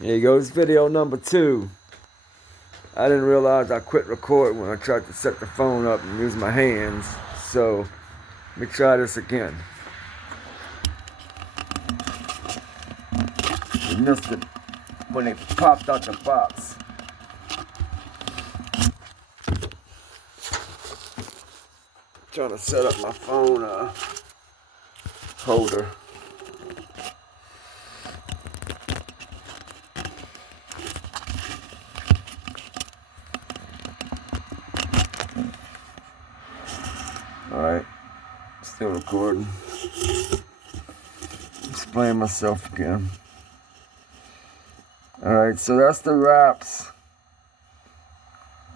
Here goes video number 2. I didn't realize I quit recording when I tried to set the phone up and use my hands. So, let me try this again. You missed it when it popped out the box. Trying to set up my phone holder. Alright, still recording. Explain myself again. Alright, so that's the wraps.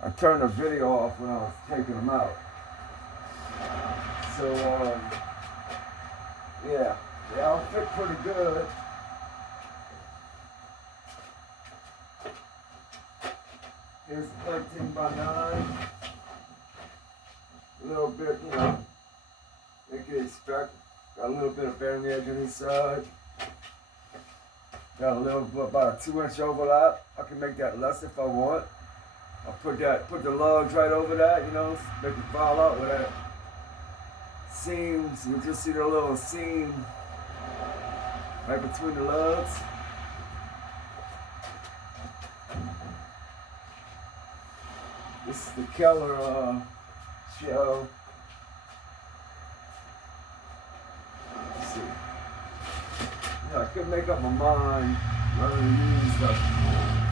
I turned the video off when I was taking them out. So, yeah, they all fit pretty good. Here's 13 by 9. A little bit, they can expect. Got a little bit of bearing edge on each side. Got a little bit, about a 2-inch overlap. I can make that less if I want. I'll put the lugs right over that, make it fall out with that seams. You'll just see the little seam right between the lugs. This is the Keller shell. Let's see. I couldn't make up my mind whether to use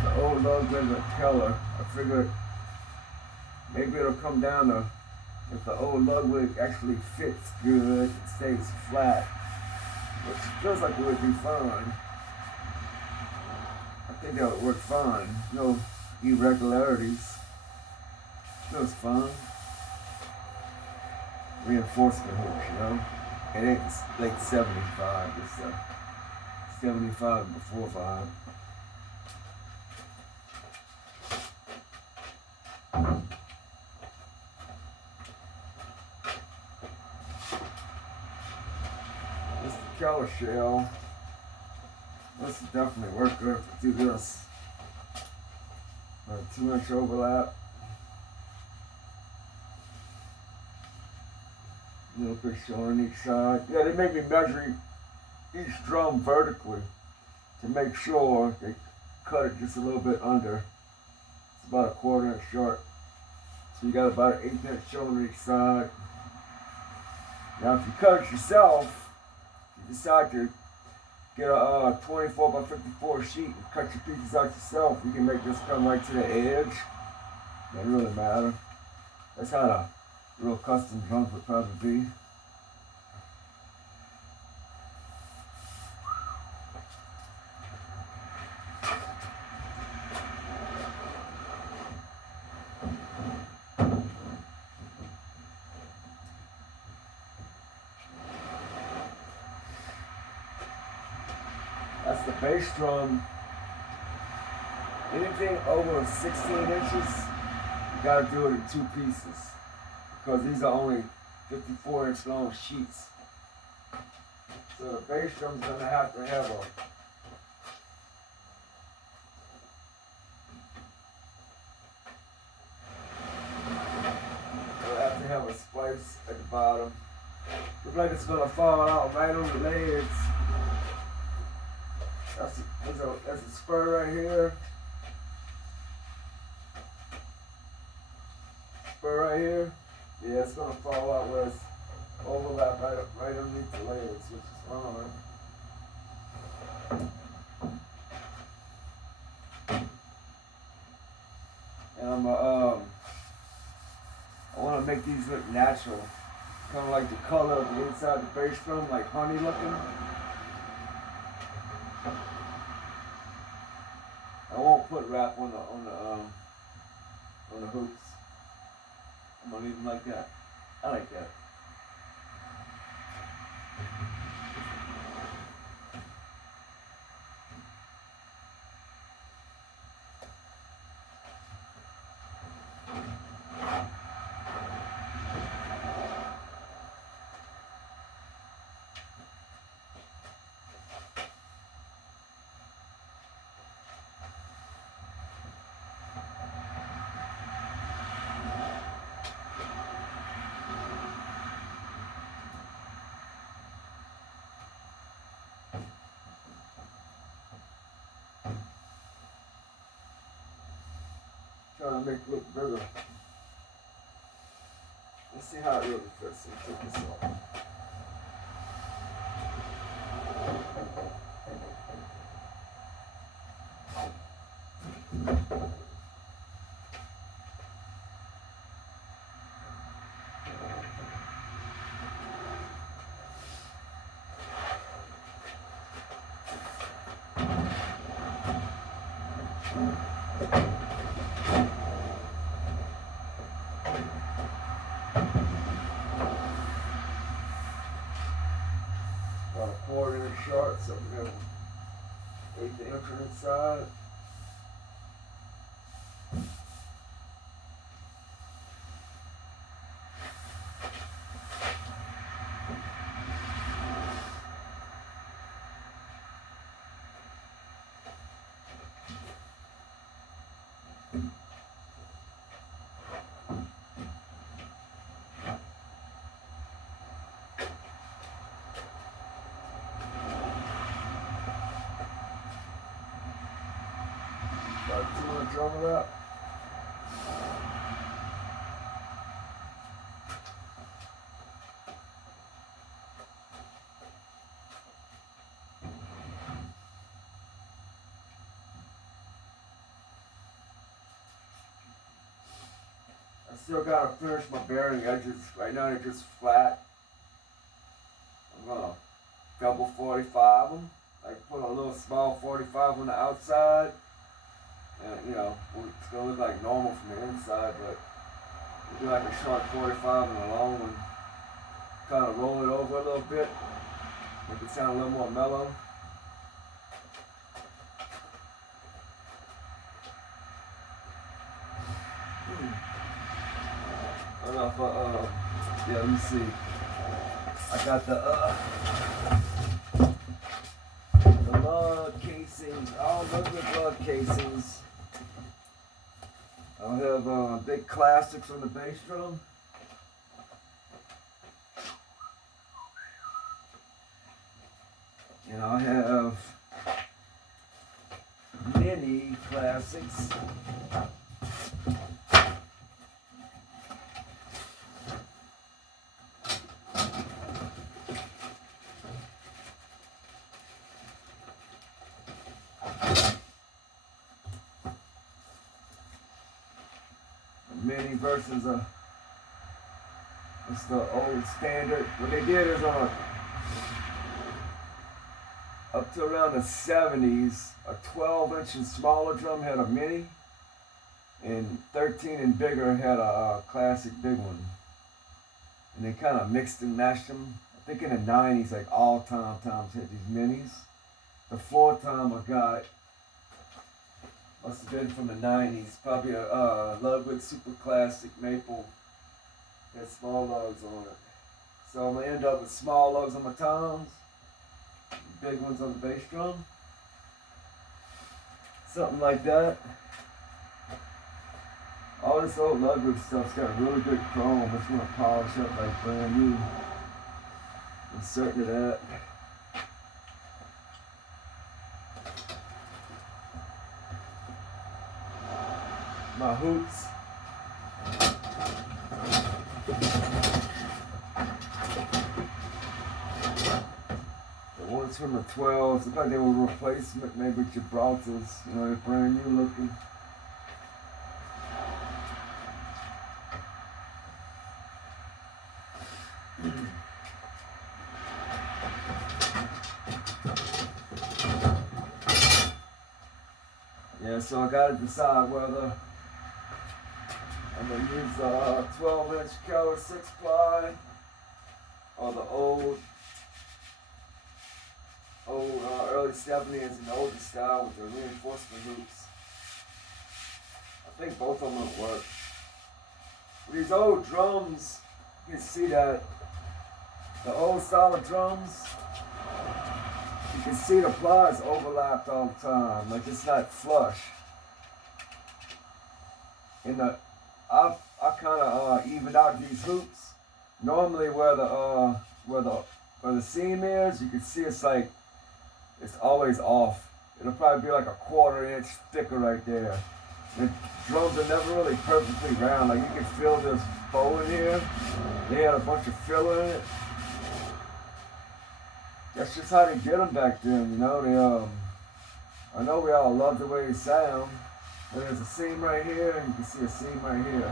the old Ludwig or the Keller. I figured maybe it'll come down to if the old Ludwig actually fits good and stays flat, which feels like it would be fine. I think that would work fine. No irregularities. Feels fine. Reinforcement hooks, It ain't like 75, it's 75 before 5. This is the Keller shell. This will definitely work good if we do this. A 2-inch overlap. A little bit showing each side. Yeah, they make me measure each drum vertically to make sure they cut it just a little bit under. It's about a 1/4 inch short. So you got about an 1/8 inch showing each side. Now if you cut it yourself, you decide to get a 24 by 54 sheet and cut your pieces out yourself, you can make this come right to the edge. Doesn't really matter. That's how the real custom drums would probably be. That's the bass drum. Anything over 16 inches, you gotta do it in 2 pieces. Because these are only 54-inch long sheets. So the bass drum's gonna have to have a splice at the bottom. Looks like it's gonna fall out right on the legs. That's a spur right here. Spur right here. Yeah, it's gonna fall out where it's overlap right underneath the legs, which is fine. And I want to make these look natural, kind of like the color of the inside of the bass drum, like honey looking. I won't put wrap on the hoops. I'm gonna leave them like that. I like that. trying to make it look bigger. Let's see how it really fits. Let me take this off. About a quarter inch short, so we're going to 8 the inch inside. About 2 inch over that. I still gotta finish my bearing edges. Right now they're just flat. I'm gonna double 45 them. Like put a little small 45 on the outside. And you know, it's gonna look like normal from the inside, but we do like a short 45 and a long one. Kind of roll it over a little bit, make it sound a little more mellow. I don't know if yeah, let me see. I got the lug casings, all Ludwig lug casings. I'll have big classics on the bass drum. And I'll have mini classics. Mini versus it's the old standard. What they did is up to around the 70s, a 12-inch and smaller drum had a mini, and 13 and bigger had a classic big one. And they kind of mixed and matched them. I think in the 90s, like all toms had these minis. The floor tom I got must have been from the 90s, probably a Ludwig Super Classic Maple. Had small lugs on it. So I'm going to end up with small lugs on my toms, big ones on the bass drum. Something like that. All this old Ludwig stuff's got really good chrome. I just want to polish up like brand new. I'm certain of that. My hoops. The ones from the 12s, look like they were replacement, maybe Gibraltar's, you know, they're brand new looking. Yeah, so I gotta decide whether I'm going to use a 12-inch Keller 6-ply or the old early 70s and older style with the reinforcement hoops. I think both of them will work. With these old drums, you can see that the old style of drums, you can see the plies overlapped all the time, like it's not flush. I kind of evened out these hoops. Normally where the seam is, you can see it's like it's always off. It'll probably be like a 1/4 inch thicker right there. And drums are never really perfectly round. Like you can feel this bowl in here. They had a bunch of filler in it. That's just how they did them back then, you know. I know we all love the way they sound. But there's a seam right here, and you can see a seam right here.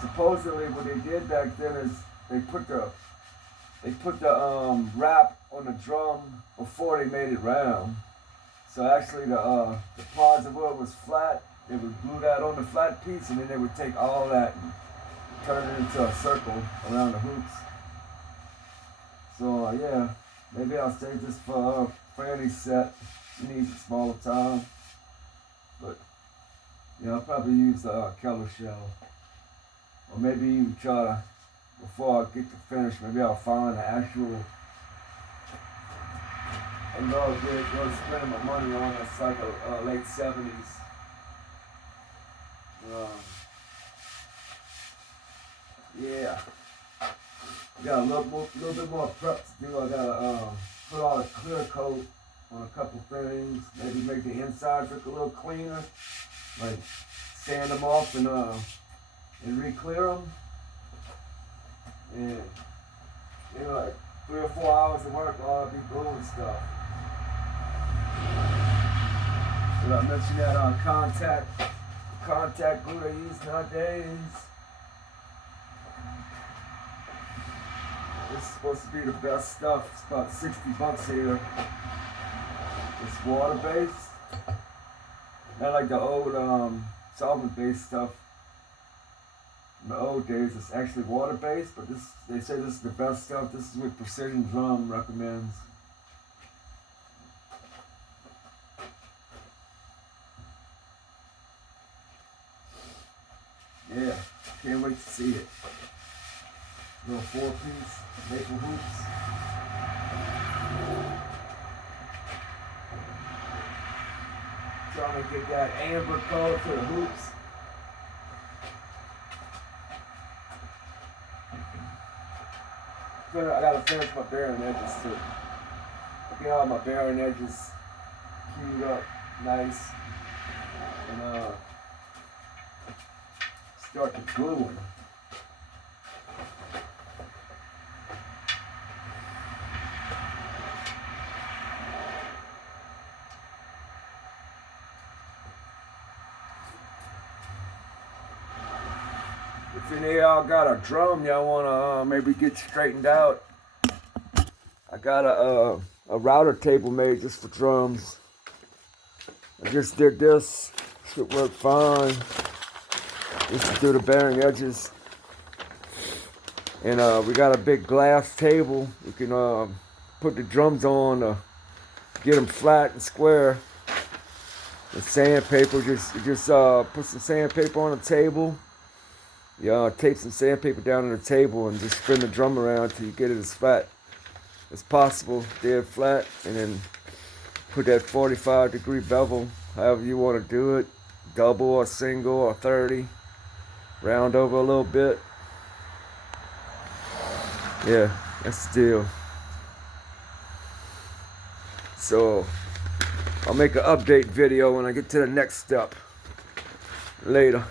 Supposedly, what they did back then is they put the wrap on the drum before they made it round. So actually, the pods of wood was flat. They would glue that on the flat piece, and then they would take all that and turn it into a circle around the hoops. So yeah, maybe I'll save this for Franny's set. She needs a smaller time. But yeah, I'll probably use the Keller shell. Or maybe even try to, before I get to finish, maybe I'll find an actual, I love it, really spending my money on. It's like a late 70s. Yeah. Got a little bit more prep to do. I gotta put all the clear coat on a couple things. Maybe make the insides look a little cleaner. Like sand them off and re-clear them. And you know, like 3 or 4 hours of work, I'll be gluing stuff. Did I mention that contact glue they use nowadays? This is supposed to be the best stuff. It's about $60 here. It's water-based. Not like the old solvent-based stuff. In the old days, it's actually water-based, but they say this is the best stuff. This is what Precision Drum recommends. Yeah, can't wait to see it. Little 4-piece maple hoops. Trying to get that amber color to the hoops. I gotta finish my bearing edges too. Get all my bearing edges queued up nice. And start the gluing. If any of y'all got a drum y'all wanna maybe get straightened out, I got a router table made just for drums. I just did this. Should work fine. Just to do the bearing edges. And we got a big glass table. You can put the drums on to get them flat and square. The sandpaper, just put some sandpaper on the table. Tape some sandpaper down on the table and just spin the drum around till you get it as flat as possible, dead flat, and then put that 45-degree bevel, however you want to do it, double or single or 30, round over a little bit. Yeah, that's the deal. So I'll make an update video when I get to the next step. Later.